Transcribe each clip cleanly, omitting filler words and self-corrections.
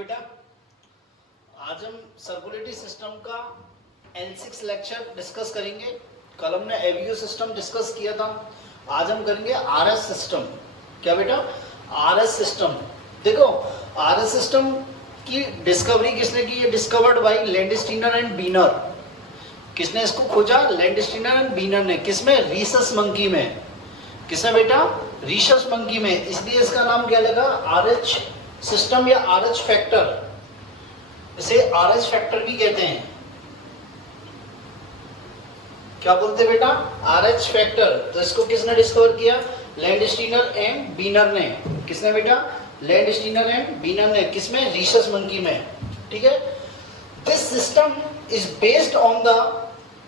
बेटा, आज हम सर्कुलेटरी सिस्टम का L6 लेक्चर डिस्कस करेंगे। कल हमने एवीओ सिस्टम डिस्कस किया था, आज हम करेंगे RS सिस्टम। क्या बेटा? RS system. देखो, RS सिस्टम की डिस्कवरी किसने की? ये डिस्कवर्ड बाय लैंडस्टीनर एंड बीनर। किसने इसको खोजा? लैंडस्टीनर एंड बीनर ने। किसमें? रीसस मंकी में। किसने बेटा? रीसस मंकी में। इसलिए इसका नाम क्या लगा? RH सिस्टम या RH फैक्टर। इसे RH फैक्टर भी कहते हैं। क्या बोलते बेटा? RH factor. तो इसको किसने डिस्कवर किया? लैंडस्टीनर एंड बीनर ने। किसने बेटा? लैंडस्टीनर एंड बीनर ने। किसमें? रीसस मंकी में। ठीक है। This system is based on the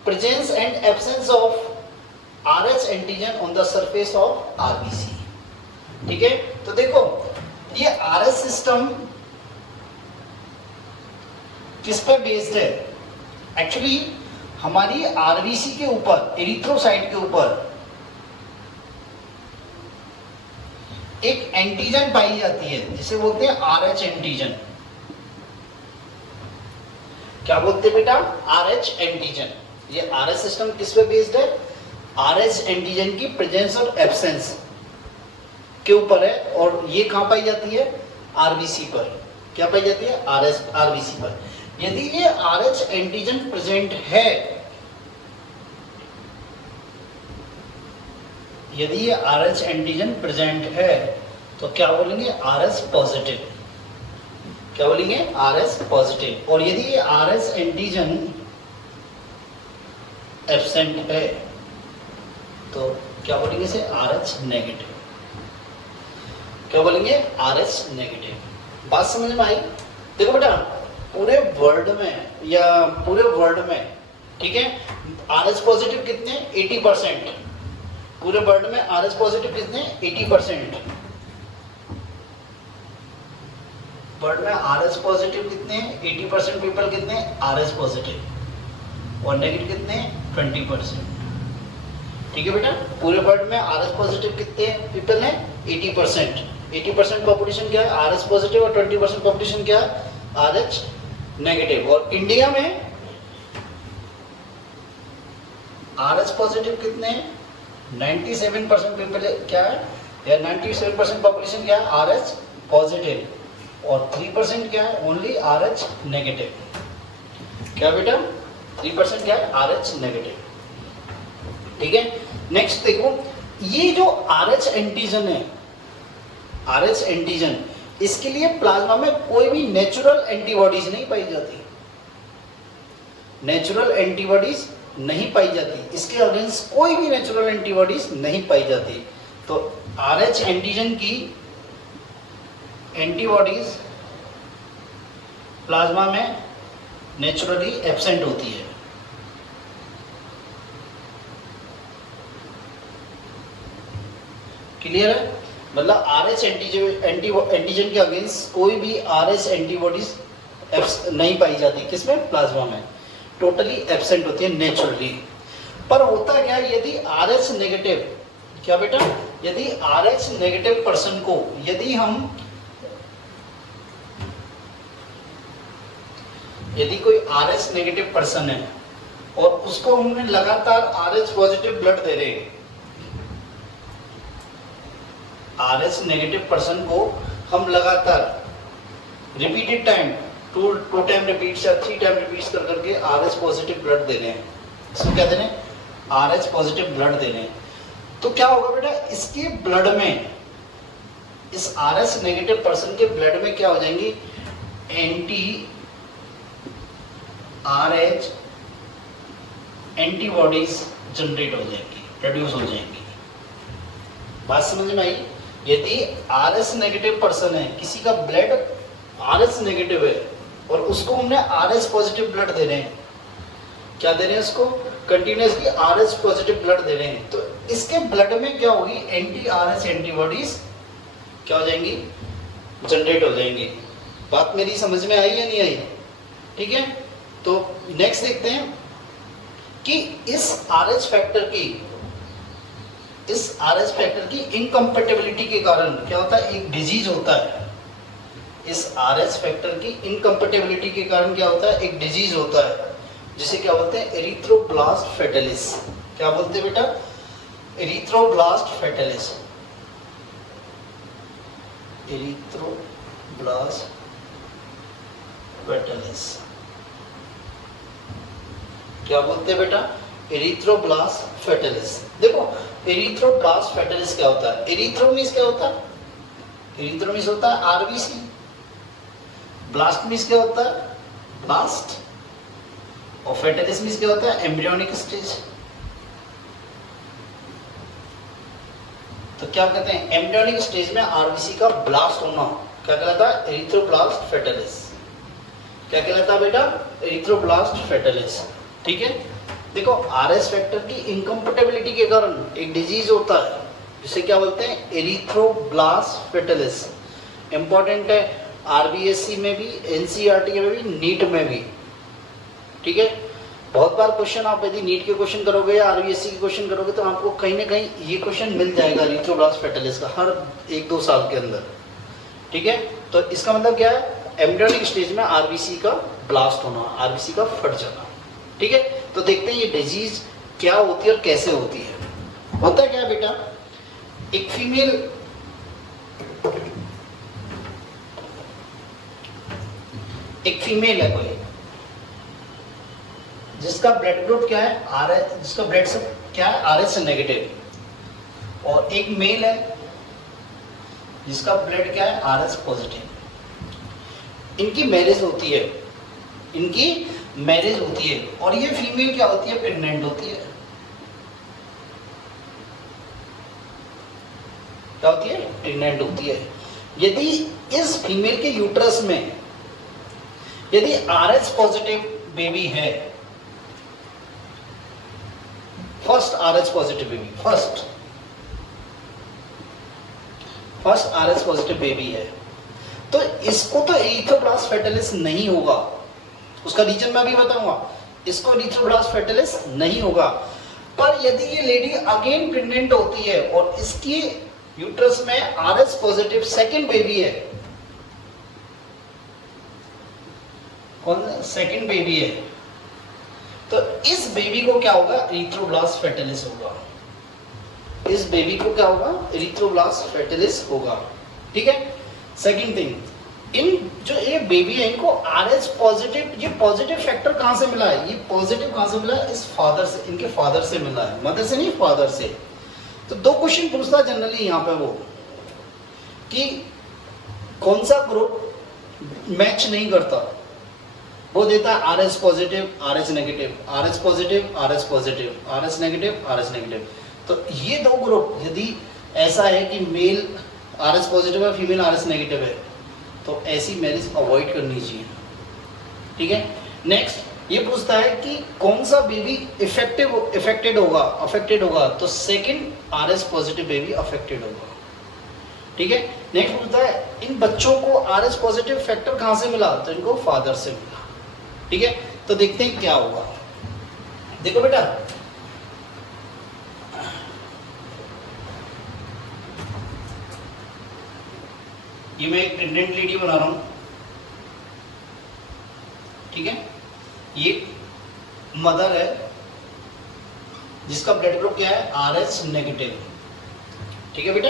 presence and absence of RH antigen on the surface of RBC। ठीक है। तो देखो, ये RS सिस्टम किस पर बेस्ड है? एक्चुअली हमारी RBC के ऊपर, एरिथ्रोसाइट के ऊपर एक एंटीजन पाई जाती है जिसे बोलते हैं RH एंटीजन। क्या बोलते हैं बेटा? RH antigen. ये RS सिस्टम किस पे बेस्ड है? RH एंटीजन की प्रेजेंस और एब्सेंस के ऊपर है। और ये कहां पाई जाती है? RBC पर। क्या पाई जाती है? RBC पर। यदि ये RH एंटीजन प्रेजेंट है, यदि ये RH एंटीजन प्रेजेंट है तो क्या बोलेंगे? RS positive. क्या बोलेंगे? RS positive. और यदि ये RS एंटीजन एब्सेंट है तो क्या बोलेंगे इसे? RH negative. क्या बोलेंगे? RH negative. बात समझ में आई? देखो बेटा, पूरे वर्ल्ड में या पूरे वर्ल्ड में, ठीक है, RH पॉजिटिव कितने? 80%। पूरे वर्ल्ड में RH पॉजिटिव कितने? 80%। वर्ल्ड में RH पॉजिटिव कितने? 80% पीपल कितने? RH positive. और नेगेटिव कितने? 20%। ठीक है बेटा, पूरे वर्ल्ड में RH पॉजिटिव कितने पीपल हैं? 80%। 80% पॉपुलेशन क्या है? RH positive. और 20% पॉपुलेशन क्या है? RH negative. और इंडिया में RH पॉजिटिव कितने? 97% पीपल क्या है? या 97% पॉपुलेशन क्या है? RH positive. और 3% क्या है? Only RH negative. क्या बेटा? 3% क्या है? RH negative. ठीक है। नेक्स्ट देखो, ये जो RH एंटीजन है, RH एंटीजन, इसके लिए प्लाज्मा में कोई भी नेचुरल एंटीबॉडीज नहीं पाई जाती। नेचुरल एंटीबॉडीज नहीं पाई जाती। इसके अगेंस्ट कोई भी नेचुरल एंटीबॉडीज नहीं पाई जाती। तो RH एंटीजन की एंटीबॉडीज प्लाज्मा में नेचुरली एब्सेंट होती है। क्लियर है? मतलब RH एंटीजन के अगेंस्ट कोई भी RH एंटीबॉडीज नहीं पाई जाती। किसमें? प्लाज्मा में। टोटली एब्सेंट होती है नेचुरली। पर होता क्या? यदि RH नेगेटिव, क्या बेटा? यदि RH नेगेटिव पर्सन को, यदि कोई RH नेगेटिव पर्सन है और उसको हमने लगातार RH पॉजिटिव ब्लड दे रहे हैं, RH नेगेटिव पर्सन को हम लगातार repeated time, two time repeats या 3 टाइम रिपीट्स कर करके RH पॉजिटिव ब्लड दे रहे हैं। इसको क्या दे रहे हैं? RH पॉजिटिव ब्लड दे रहे हैं। तो क्या होगा बेटा? इसके ब्लड में, इस RH नेगेटिव पर्सन के ब्लड में क्या हो जाएंगी? एंटी RH एंटीबॉडीज जनरेट हो जाएंगी, प्रोड्यूस हो जाएंगी। बात समझ में आई? यदि RH नेगेटिव पर्सन है, किसी का ब्लड RH नेगेटिव है और उसको हमने RH पॉजिटिव ब्लड दे रहे हैं, क्या दे रहे हैं? उसको कंटिन्यूसली RH पॉजिटिव ब्लड दे रहे हैं, तो इसके ब्लड में क्या होगी? एंटी RH एंटीबॉडीज क्या हो जाएंगी? जनरेट हो जाएंगी। बात मेरी समझ में आई या नहीं आई? ठीक है। तो नेक्स्ट देखते हैं कि इस RH फैक्टर की इनकम्पेटेबिलिटी के कारण क्या होता है? एक डिजीज होता है, इस RH फैक्टर की इनकम्पेटिबिलिटी के कारण क्या होता है, एक डिजीज होता है जिसे क्या बोलते हैं, एरिथ्रोब्लास्ट फेटालिस। क्या बोलते हैं बेटा, एरिथ्रोब्लास्ट फेटालिस। एरिथ्रोब्लास्ट फेटालिस क्या बोलते हैं बेटा, एरिथ्रोब्लास्ट फेटालिस। देखो एरिथ्रोब्लास्ट फेटालिस क्या होता है, एरिथ्रो मींस क्या होता है, एरिथ्रो मींस होता है आरबीसी, ब्लास्ट मींस क्या होता है, ब्लास्ट, और फेटालिस मींस क्या होता है, एम्ब्रियोनिक स्टेज। तो क्या कहते हैं, एम्ब्रियोनिक स्टेज में आरबीसी का ब्लास्ट होना क्या कहलाता है, एरिथ्रोब्लास्ट फेटालिस। क्या कहलाता है बेटा, एरिथ्रोब्लास्ट फेटालिस। ठीक है, देखो आरएस फैक्टर की इनकम्पेटिबिलिटी के कारण एक डिजीज होता है जिसे क्या बोलते हैं, एरिथ्रोब्लास्ट फेटालिस। इंपॉर्टेंट है आरबीएससी में भी, एनसीईआरटी में भी, नीट में भी। ठीक है, बहुत बार क्वेश्चन आप यदि नीट के क्वेश्चन करोगे या आरबीएससी के क्वेश्चन करोगे तो आपको कहीं ना कहीं ये क्वेश्चन मिल जाएगा एरिथ्रोब्लास्ट फेटालिस का हर 1-2 साल के अंदर। ठीक है, तो इसका मतलब क्या है, एम्ब्रियोनिक स्टेज में आरबीसी का ब्लास्ट होना, आरबीसी का फट जाना। ठीक है, तो देखते हैं ये डिजीज क्या होती है और कैसे होती है। होता क्या है बेटा, एक फीमेल है कोई, जिसका ब्लड ग्रुप क्या है, आरएच, जिसका ब्लड से क्या है, आरएच से नेगेटिव, और एक मेल है जिसका ब्लड क्या है, आरएच पॉजिटिव। इनकी मैरिज होती है, इनकी मैरिज होती है, और ये फीमेल क्या होती है, प्रेग्नेंट होती है। क्या होती है, प्रेग्नेंट होती है। यदि इस फीमेल के यूट्रस में यदि आरएच पॉजिटिव बेबी है, first RH positive baby, first RH positive baby है, तो इसको तो एरिथ्रोब्लास्ट फेटालिस नहीं होगा। उसका रीजन मैं अभी बताऊंगा, इसको एरिथ्रोब्लास्ट फेटालिस नहीं होगा। पर यदि ये लेडी अगेन प्रेग्नेंट होती है और इसकी यूट्रस में आरएच पॉजिटिव सेकंड बेबी है, कौन सेकंड बेबी है, तो इस बेबी को क्या होगा, एरिथ्रोब्लास्ट फेटालिस होगा। इस बेबी को क्या होगा, एरिथ्रोब्लास्ट फेटालिस होगा। ठीक है, सेकंड थिंग, इन जो ये बेबी है इनको आरएच पॉजिटिव, ये पॉजिटिव फैक्टर कहां से मिला है, ये पॉजिटिव कहां से मिला है, इस फादर से, इनके फादर से मिला है, मदर से नहीं, फादर से। तो 2 क्वेश्चन पूछता है जनरली यहाँ पे वो, कि कौन सा ग्रुप मैच नहीं करता, वो देता है RH positive, RH negative, RH positive, RH positive, RH negative, RH negative. तो ये 2 ग्रुप यदि ऐसा है कि मेल आरएच पॉजिटिव है, फीमेल आरएच नेगेटिव है, तो ऐसी मैरिज अवॉइड करनी चाहिए। ठीक है, नेक्स्ट ये पूछता है कि कौन सा बेबी अफेक्टेड होगा, तो second RH positive baby affected होगा। ठीक है, नेक्स्ट पूछता है इन बच्चों को आरएच पॉजिटिव फैक्टर कहां से मिला, तो इनको फादर से मिला। ठीक है, तो देखते हैं क्या होगा। देखो बेटा, ये मैं एक प्रेग्नेंट लेडी बना रहा हूं। ठीक है, ये मदर है जिसका ब्लड ग्रुप क्या है, आरएच नेगेटिव। ठीक है बेटा,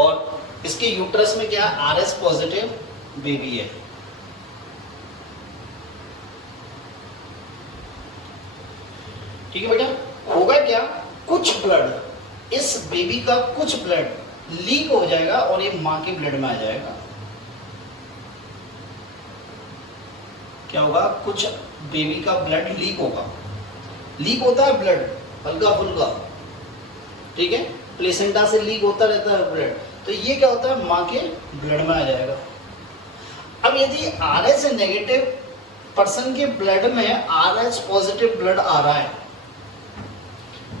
और इसके यूट्रस में क्या है, आरएच पॉजिटिव बेबी है। ठीक है बेटा, होगा क्या, कुछ ब्लड, इस बेबी का कुछ ब्लड लीक हो जाएगा और ये मां के ब्लड में आ जाएगा। क्या होगा, कुछ बेबी का ब्लड लीक होगा, लीक होता है ब्लड हल्का फुल्का। ठीक है, प्लेसेंटा से लीक होता रहता है ब्लड, तो ये क्या होता है, मां के ब्लड में आ जाएगा। अब यदि आरएच नेगेटिव पर्सन के ब्लड में आरएच पॉजिटिव ब्लड आ रहा है,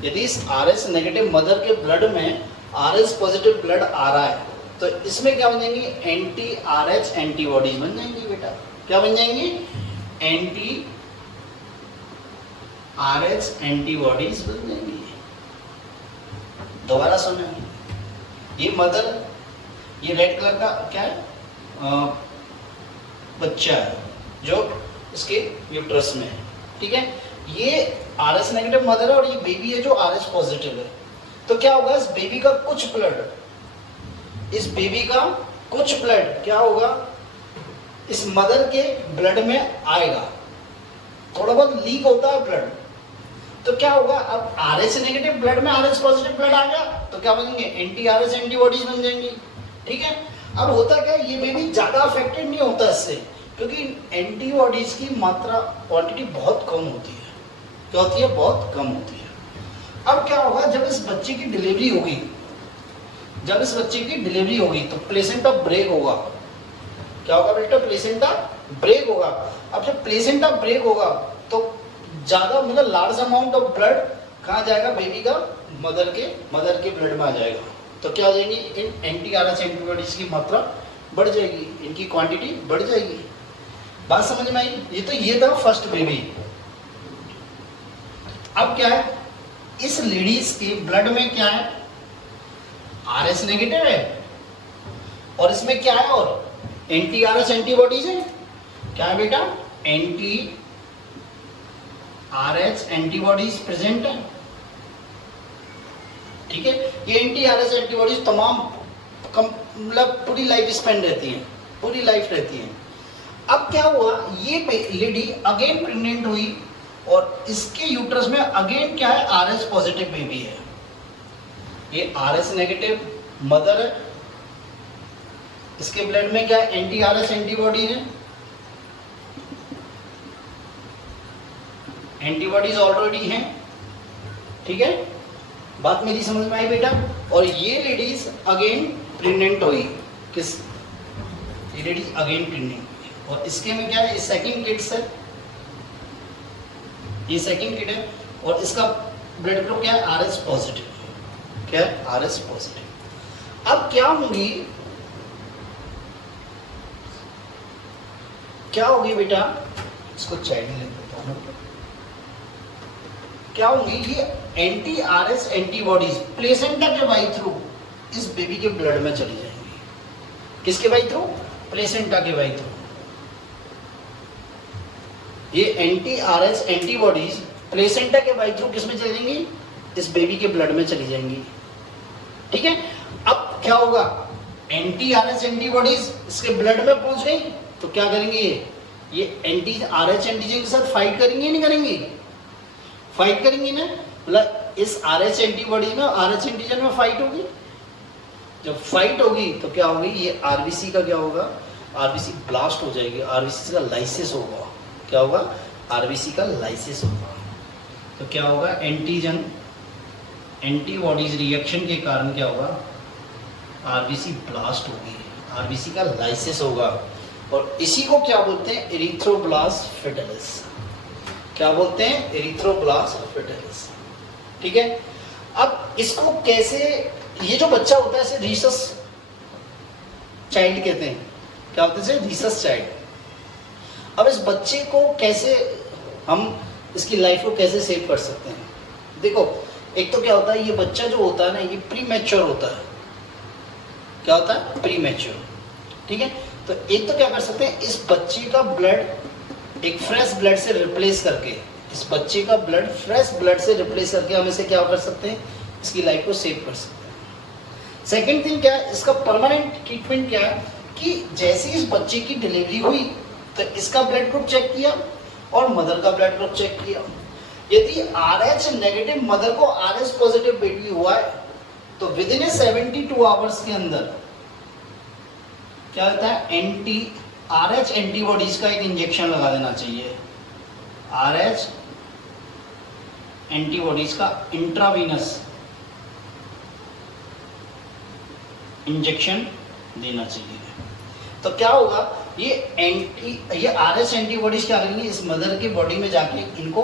यदि इस आरएच नेगेटिव मदर के ब्लड में आरएच पॉजिटिव ब्लड आ रहा है, तो इसमें क्या बन जाएंगी, एंटी आरएच एंटीबॉडीज बन जाएंगी बेटा। क्या बन जाएंगी, एंटी आरएच एंटीबॉडीज बन जाएंगी। दोबारा सुने, ये मदर, ये रेड कलर का क्या है, बच्चा है जो इसके यूट्रस में है, ठीक है। ये आरएस नेगेटिव मदर है और ये बेबी है जो आरएस पॉजिटिव है। तो क्या होगा, इस बेबी का कुछ ब्लड क्या होगा, इस मदर के ब्लड में आएगा, थोड़ा बहुत लीक होता है ब्लड। तो क्या होगा, अब आरएस नेगेटिव ब्लड में आरएस पॉजिटिव ब्लड आ गया तो क्या बनेंगे, एंटी आरएस एंटीबॉडीज बन जाएंगी, ठीक है। अब होता क्या है, ये बेबी ज्यादा अफेक्टेड नहीं होता इससे, क्योंकि एंटीबॉडीज की मात्रा क्वांटिटी बहुत कम होती है। क्या होती है, बहुत कम होती है। अब क्या होगा, जब इस बच्चे की डिलीवरी होगी, तो प्लेसेंटा ब्रेक होगा। क्या होगा बेटा, प्लेसेंटा ब्रेक होगा। अब जब प्लेसेंटा ब्रेक होगा तो ज्यादा मतलब लार्ज अमाउंट ऑफ ब्लड कहाँ जाएगा, बेबी का मदर के ब्लड में आ जाएगा। तो क्या हो जाएगी, इन एंटी आरएस एंटीबॉडीज की मात्रा बढ़ जाएगी, इनकी क्वांटिटी बढ़ जाएगी। बात समझ में आई। ये था फर्स्ट बेबी। अब क्या है, इस लेडीज के ब्लड में क्या है, आरएस नेगेटिव है और इसमें क्या है, और एंटी आरएस एंटीबॉडीज है। क्या है बेटा, एंटी आरएस एंटीबॉडीज प्रेजेंट है, ठीक है। ये एंटी आरएस एंटीबॉडीज तमाम मतलब पूरी लाइफ स्पेन रहती हैं, पूरी लाइफ रहती हैं। अब क्या हुआ, ये लेडी अगेन प्रेग्नेंट हुई और इसके यूट्रस में अगेन क्या है, आरएस पॉजिटिव बेबी है। ये आरएस नेगेटिव मदर है, इसके ब्लड में क्या है, एंटी आरएस एंटीबॉडी है, एंटीबॉडीज ऑलरेडी हैं, ठीक है। बात मेरी समझ में आई बेटा। और ये लेडीज अगेन प्रेग्नेंट हुई, ये लेडीज अगेन प्रेग्नेंट हुई और इसके में क्या है, सेकंड किड्स है, ये सेकंड किड है और इसका ब्लड ग्रुप क्या है, आरएस पॉजिटिव। क्या है, आरएस पॉजिटिव। अब क्या होगी बेटा, इसको चाइल्ड लिख देता हूं। क्या होंगी, ये एंटी आरएस एंटीबॉडीज प्लेसेंटा के बाई थ्रू इस बेबी के ब्लड में चली जाएंगी। किसके बाई थ्रू, प्लेसेंटा के बाई थ्रू। ये एंटी आरएस एंटीबॉडीज प्लेसेंटा के बाई थ्रू किसमें चली जाएंगी, इस बेबी के ब्लड में चली जाएंगी, ठीक है। अब क्या होगा, एंटी आरएस एंटीबॉडीज इसके ब्लड में पहुंच गई तो क्या करेंगे, ये एंटी आरएच एंटीजन के साथ फाइट करेंगे, नहीं करेंगे, फाइट करेंगे ना। मतलब इस आरएच एंटीबॉडी में आरएच एंटीजन में फाइट होगी। जब फाइट होगी तो क्या होगी, ये आरबीसी का क्या होगा, आरबीसी ब्लास्ट हो जाएगी, आरबीसी का लाइसिस होगा। क्या होगा, आरबीसी का लाइसिस होगा। तो क्या होगा, एंटीबॉडीज रिएक्शन के कारण क्या होगा, आरबीसी ब्लास्ट होगी, आरबीसी का लाइसिस होगा और इसी को क्या बोलते हैं, एरिथ्रोब्लास्ट फेटालिस। क्या बोलते हैं, एरिथ्रोब्लास्ट फेटालिस, ठीक है। अब इसको कैसे, ये जो बच्चा होता है इसे रीसस चाइल्ड कहते हैं। क्या बोलते हैं, रीसस चाइल्ड। अब इस बच्चे को कैसे हम इसकी लाइफ को कैसे सेव कर सकते हैं। देखो, एक तो क्या होता है, ये बच्चा जो होता है ना, ये प्री मैच्योर होता है। क्या होता है, प्री मैच्योर, ठीक है। तो एक तो क्या कर सकते हैं, इस बच्चे का ब्लड एक फ्रेश ब्लड से रिप्लेस करके, इस बच्चे का ब्लड फ्रेश ब्लड से रिप्लेस करके हम इसे क्या कर सकते हैं, इसकी लाइफ को सेव कर सकते हैं। सेकेंड थिंग क्या है, इसका परमानेंट ट्रीटमेंट क्या है कि जैसे इस बच्चे की डिलीवरी हुई तो इसका ब्लड ग्रुप चेक किया और मदर का ब्लड ग्रुप चेक किया। यदि RH नेगेटिव मदर को RS पॉजिटिव बेबी हुआ है तो विद इन 72 आवर्स के अंदर क्या होता है, RH एंटीबॉडीज का एक इंजेक्शन लगा देना चाहिए। RH एंटीबॉडीज का इंट्रावीनस इंजेक्शन देना चाहिए। तो क्या होगा, ये RH एंटीबॉडीज क्या करेंगी, इस मदर की बॉडी में जाके इनको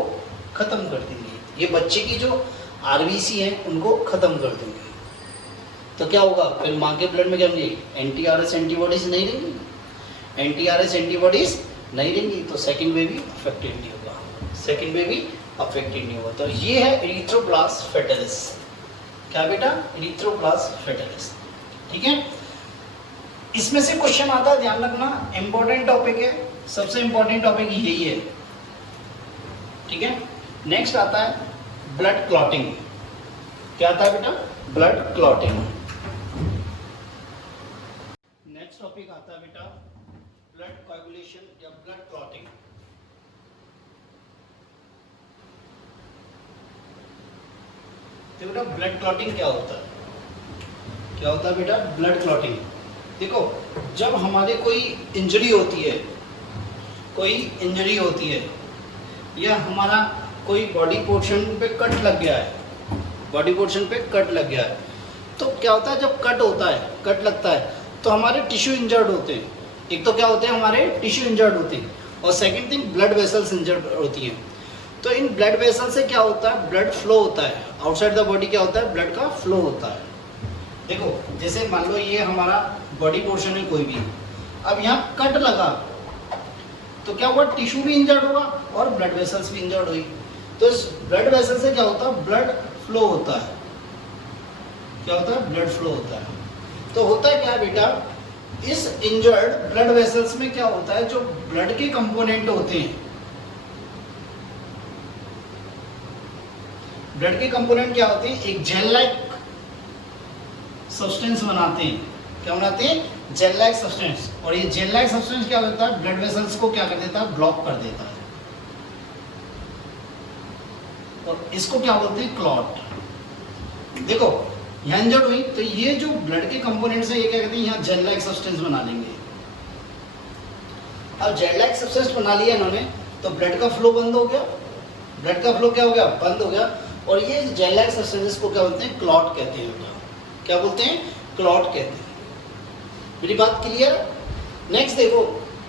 खत्म कर देंगे। ये बच्चे की जो RBC है उनको खत्म कर देंगे। तो क्या होगा, फिर माँ के ब्लड में क्या होंगे, एंटी-RH एंटीबॉडीज नहीं रहेंगी। एंटी-RH एंटीबॉडीज नहीं रहेंगी तो सेकंड बेबी अफेक्टेड नहीं होगा, सेकंड बेबी अफेक्टेड नहीं होगा। तो ये है एरिथ्रोब्लास्ट फेटालिस। क्या बेटा, एरिथ्रोब्लास्ट फेटालिस, ठीक है। इसमें से क्वेश्चन आता है, ध्यान रखना, इंपॉर्टेंट टॉपिक है, सबसे इंपॉर्टेंट टॉपिक यही है, ठीक है। नेक्स्ट आता है ब्लड क्लॉटिंग। क्या आता है बेटा? Blood clotting. नेक्स्ट टॉपिक आता है बेटा ब्लड कोएगुलेशन या ब्लड क्लॉटिंग। तो बेटा ब्लड क्लॉटिंग क्या होता है? क्या होता है बेटा ब्लड क्लॉटिंग? देखो, जब हमारे कोई इंजरी होती है, कोई इंजरी होती है या हमारा कोई बॉडी पोर्शन पे कट लग गया है, बॉडी पोर्शन पे कट लग गया है, तो क्या होता है, जब कट होता है, कट लगता है, तो हमारे टिश्यू इंजर्ड होते हैं। एक तो क्या होते हैं, हमारे टिश्यू इंजर्ड होते हैं, और second thing blood vessels injured होती हैं। तो इन ब्लड वेसल से क्या होता है, ब्लड फ्लो होता है आउटसाइड द बॉडी। क्या होता है, ब्लड का फ्लो होता है। देखो, जैसे मान लो ये हमारा बॉडी पोर्शन है कोई भी, अब यहाँ कट लगा तो क्या हुआ, टिश्यू भी इंजर्ड होगा और ब्लड वेसल्स भी इंजर्ड हुई। तो इस ब्लड वेसल से क्या होता है, ब्लड फ्लो होता है। क्या होता है, ब्लड फ्लो होता है। तो होता है क्या बेटा, इस इंजर्ड ब्लड वेसल्स में क्या होता है, जो ब्लड के कंपोनेंट होते हैं, ब्लड के कंपोनेंट क्या होते हैं, एक जेल लाइक सब्सटेंस बनाते हैं। क्या बनाते हैं, जेल लाइक सब्सटेंस। और ये जेल लाइक सब्सटेंस क्या होता है, ब्लड वेसल्स को क्या कर देता है, ब्लॉक कर देता है। और इसको क्या बोलते हैं, क्लॉट। देखो यहाँ इंजर्ड हुई तो ये जो ब्लड के कंपोनेंट्स है, ये क्या कहते हैं, यहाँ जेल लाइक सब्सटेंस बना लेंगे। अब जेल लाइक सब्सटेंस बना लिया इन्होंने, तो ब्लड का फ्लो बंद हो गया। ब्लड का फ्लो क्या हो गया, बंद हो गया। और ये जेल लाइक सब्सटेंस को क्या बोलते हैं, क्लॉट कहते हैं। क्या बोलते हैं, क्लॉट कहते हैं। मेरी बात क्लियर? नेक्स्ट देखो,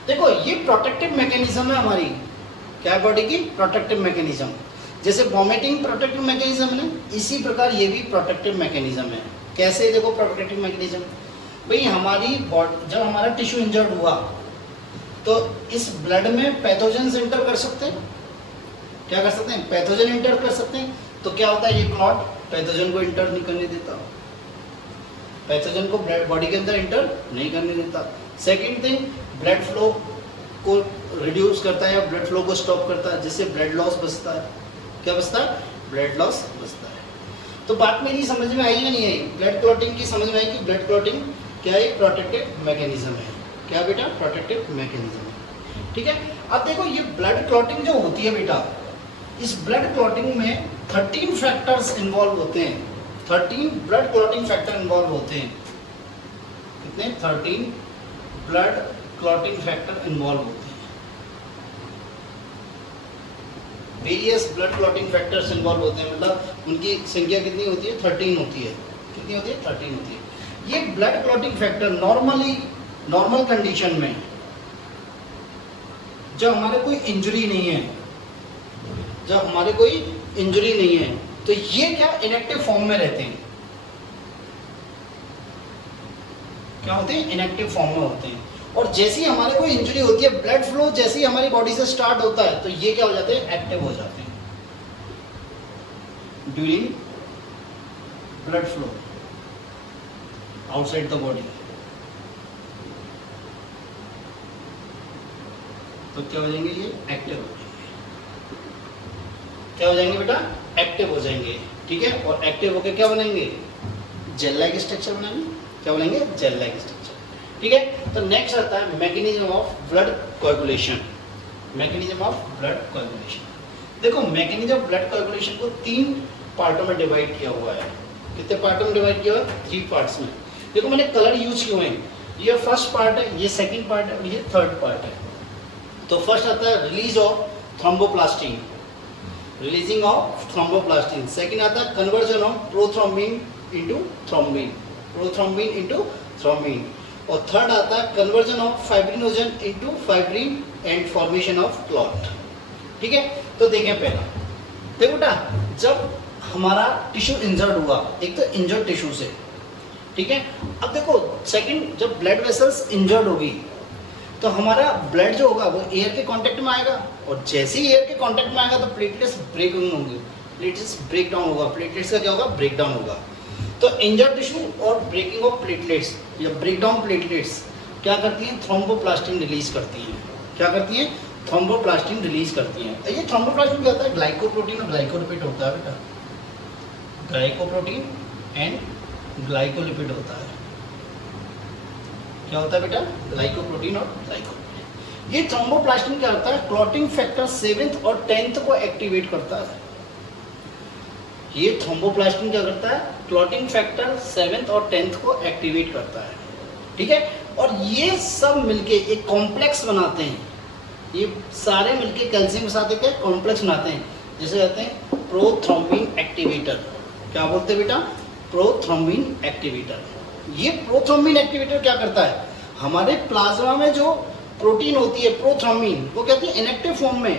देखो ये प्रोटेक्टिव मैकेनिज्म है हमारी, क्या है, बॉडी की प्रोटेक्टिव मैकेनिज्म। जैसे वॉमिटिंग प्रोटेक्टिव मैकेनिज्म है, इसी प्रकार ये भी प्रोटेक्टिव मैकेनिज्म है। कैसे, देखो प्रोटेक्टिव मैकेनिज्म, भाई हमारी बॉडी, जब हमारा टिश्यू इंजर्ड हुआ तो इस ब्लड में पैथोजेंस एंटर कर सकते हैं। क्या कर सकते हैं, पैथोजन एंटर कर सकते हैं। तो क्या होता है, ये क्लॉट पैथोजन को एंटर नहीं करने देता, पैथोजन को बॉडी के अंदर एंटर नहीं करने देता। सेकेंड थिंग, ब्लड फ्लो को रिड्यूस करता है या ब्लड फ्लो को स्टॉप करता है, जिससे ब्लड लॉस बचता है। क्या बचता है, ब्लड लॉस बचता है। तो बात मेरी समझ में आई या नहीं आई? ब्लड क्लॉटिंग की समझ में आई कि ब्लड क्लॉटिंग क्या है, प्रोटेक्टिव मैकेनिज्म है। क्या बेटा, प्रोटेक्टिव मैकेनिज्म है, ठीक है। अब देखो ये ब्लड क्लॉटिंग जो होती है बेटा, इस ब्लड क्लॉटिंग में 13 फैक्टर्स इन्वॉल्व होते हैं। 13 ब्लड क्लॉटिंग फैक्टर इन्वॉल्व होते हैं। कितने, 13 ब्लड क्लॉटिंग फैक्टर इन्वॉल्व होते हैं। Various blood clotting factors involve होते हैं, मतलब उनकी संख्या कितनी होती है, 13 होती है। कितनी होती है, 13 होती है। ये blood clotting factor normal condition में, जब हमारे कोई इंजरी नहीं है, जब हमारे कोई इंजरी नहीं है, तो ये क्या इनएक्टिव फॉर्म में रहते हैं। क्या होते हैं, इनएक्टिव फॉर्म में होते हैं। और जैसे ही हमारे कोई इंजरी होती है, ब्लड फ्लो जैसे ही हमारी बॉडी से स्टार्ट होता है, तो ये क्या हो जाते हैं, एक्टिव हो जाते हैं during blood flow outside the body. तो क्या हो जाएंगे, ये एक्टिव हो जाएंगे। क्या हो जाएंगे बेटा, एक्टिव हो जाएंगे, ठीक है। और एक्टिव होकर क्या बनाएंगे, जेल लाइक स्ट्रक्चर बनाएंगे। क्या बनाएंगे, जेल लाइक स्ट्रक्चर, ठीक है। तो नेक्स्ट आता है mechanism of blood coagulation. Mechanism of blood coagulation. देखो मैकेनिज्म ऑफ ब्लड कोएगुलेशन को 3 पार्टों में डिवाइड किया हुआ है। कितने पार्टों में डिवाइड किया हुआ है, 3 पार्ट्स में। देखो मैंने कलर यूज किए हैं, ये फर्स्ट पार्ट है, ये सेकंड पार्ट है और ये थर्ड पार्ट है। तो फर्स्ट आता है release of thromboplastin, releasing of thromboplastin. Second आता है conversion of prothrombin into thrombin, prothrombin into thrombin. और थर्ड आता है conversion of fibrinogen into fibrin and formation of clot, ठीक है। तो देखें पहला, देखो बेटा जब हमारा टिश्यू इंजर्ड हुआ, एक तो इंजर्ड टिश्यू से, ठीक है। अब देखो सेकंड, जब ब्लड वेसल्स इंजर्ड होगी तो हमारा ब्लड जो होगा वो एयर के कांटेक्ट में आएगा, और जैसे ही एयर के कांटेक्ट में आएगा तो प्लेटलेट्स ब्रेकिंग होंगे, प्लेटलेट्स ब्रेक डाउन होगा, प्लेटलेट्स का क्या होगा, ब्रेक डाउन होगा। तो इंजर्ड टिश्यू और ब्रेकिंग ऑफ प्लेटलेट्स या ब्रेक डाउन प्लेटलेट्स, क्या करती हैं, थ्रोम्बोप्लास्टिन रिलीज करती हैं। क्या करती हैं, थ्रोम्बोप्लास्टिन रिलीज करती हैं। ये थ्रोम्बोप्लास्टिन क्या होता है, ग्लाइकोप्रोटीन और ग्लाइकोलिपिड होता है बेटा, ग्लाइकोप्रोटीन एंड ग्लाइकोलिपिड होता है। क्या होता है बेटा, ग्लाइकोप्रोटीन और ग्लाइकोलिपिड। ये थ्रोम्बोप्लास्टिन क्या होता है, क्लॉटिंग फैक्टर 7th और 10th को एक्टिवेट करता है। ये थ्रोम्बोप्लास्टिन क्या करता है, क्लॉटिंग फैक्टर 7th और 10th को एक्टिवेट करता है, ठीक है। और ये सब मिलके एक कॉम्प्लेक्स बनाते हैं, ये सारे मिलके कैल्शियम के साथ एक कॉम्प्लेक्स बनाते हैं, जिसे कहते हैं प्रोथ्रोम्बिन एक्टिवेटर। क्या बोलते हैं बेटा, प्रोथ्रोम्बिन एक्टिवेटर। ये प्रोथ्रोम्बिन एक्टिवेटर क्या करता है, हमारे प्लाज्मा में जो प्रोटीन होती है प्रोथ्रोम्बिन, वो कहती है इनएक्टिव फॉर्म में,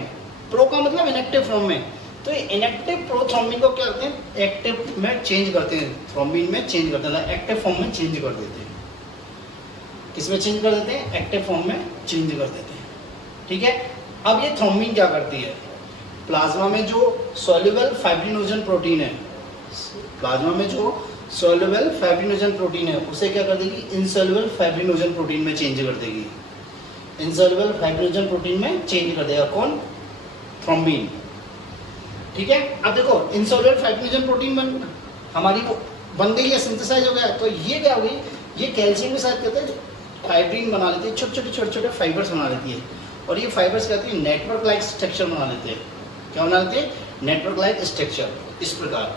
प्रो का मतलब इनएक्टिव फॉर्म में, तो ये इनएक्टिव प्रोथ्रोम्बिन को क्या करते हैं, एक्टिव में चेंज करते हैं, थ्रोम्बिन में चेंज करते हैं, एक्टिव फॉर्म में चेंज कर देते हैं। किसमें चेंज कर देते हैं, एक्टिव फॉर्म में चेंज कर देते हैं, ठीक है। अब ये थ्रोम्बिन क्या करती है, प्लाज्मा में जो सोल्यूबल फाइब्रिनोजन प्रोटीन है, प्लाज्मा में जो सोल्यूबल फाइब्रिनोजन प्रोटीन है, उसे क्या कर देगी, इनसोल्यूबल फाइब्रिनोजन प्रोटीन में चेंज कर देगी। इनसोल्यूबल फाइब्रिनोजन प्रोटीन में चेंज कर देगा कौन, थ्रोम्बिन, ठीक है। अब देखो इनसोल्यूबल फाइब्रिनोजन प्रोटीन हमारी बन गई है, सिंथेसाइज हो गया, तो ये क्या हो गई, ये कैल्शियम के साथ कहते हैं फाइब्रिन बना लेती है, छोटे छोटे फाइबर्स बना लेती है, और ये फाइबर्स कहती है नेटवर्क लाइक स्ट्रक्चर बना लेते हैं। क्या बना लेते हैं, नेटवर्क लाइक स्ट्रक्चर, इस प्रकार।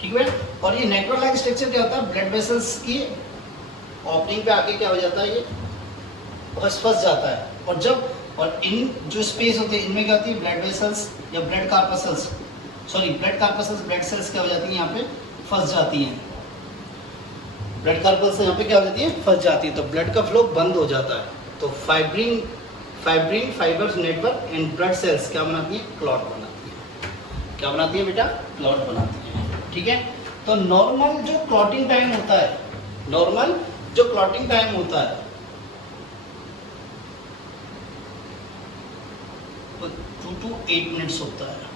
ठीक है। और ये नेटवर्क लाइक स्ट्रक्चर क्या होता है, ब्लड वेसल्स की ओपनिंग पे आके क्या हो जाता है, ये फंस जाता है, और जब और इन जो स्पेस होते हैं इनमें क्या होती है, ब्लड वेसल्स या blood corpuscles, sorry blood corpuscles, blood cells क्या हो जाती हैं, यहाँ पे फंस जाती हैं, ब्लड कार्पल्स यहाँ पे क्या हो जाती है, फंस जाती है, तो ब्लड का फ्लो बंद हो जाता है। तो fibrin fibres network and blood cells क्या बनाती है, क्लॉट बनाती है। क्या बनाती है बेटा, क्लॉट बनाती है, ठीक है। तो नॉर्मल जो क्लॉटिंग टाइम होता है, नॉर्मल जो क्लॉटिंग टाइम होता है वो 2 to 8 मिनट्स होता है।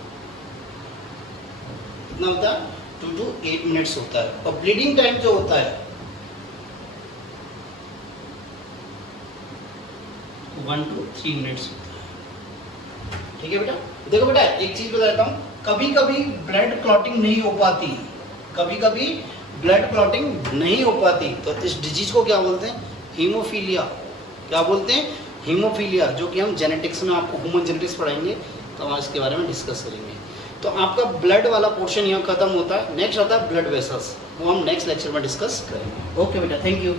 कितना होता है, 2 to 8 मिनट्स होता है। और ब्लीडिंग टाइम जो होता है 1 to 3 मिनट्स होता है, ठीक है बेटा। देखो बेटा एक चीज बताता हूँ, कभी कभी ब्लड क्लॉटिंग नहीं हो पाती, कभी कभी ब्लड क्लॉटिंग नहीं हो पाती, तो इस डिजीज को क्या बोलते हैं, हीमोफीलिया। क्या बोलते हैं, हीमोफीलिया, जो कि हम जेनेटिक्स में आपको ह्यूमन जेनेटिक्स पढ़ाएंगे तो हम इसके बारे में डिस्कस करेंगे। तो आपका ब्लड वाला पोर्शन यहाँ खत्म होता है, नेक्स्ट आता है ब्लड वेसल्स, वो हम नेक्स्ट लेक्चर में डिस्कस करेंगे। ओके बेटा, थैंक यू।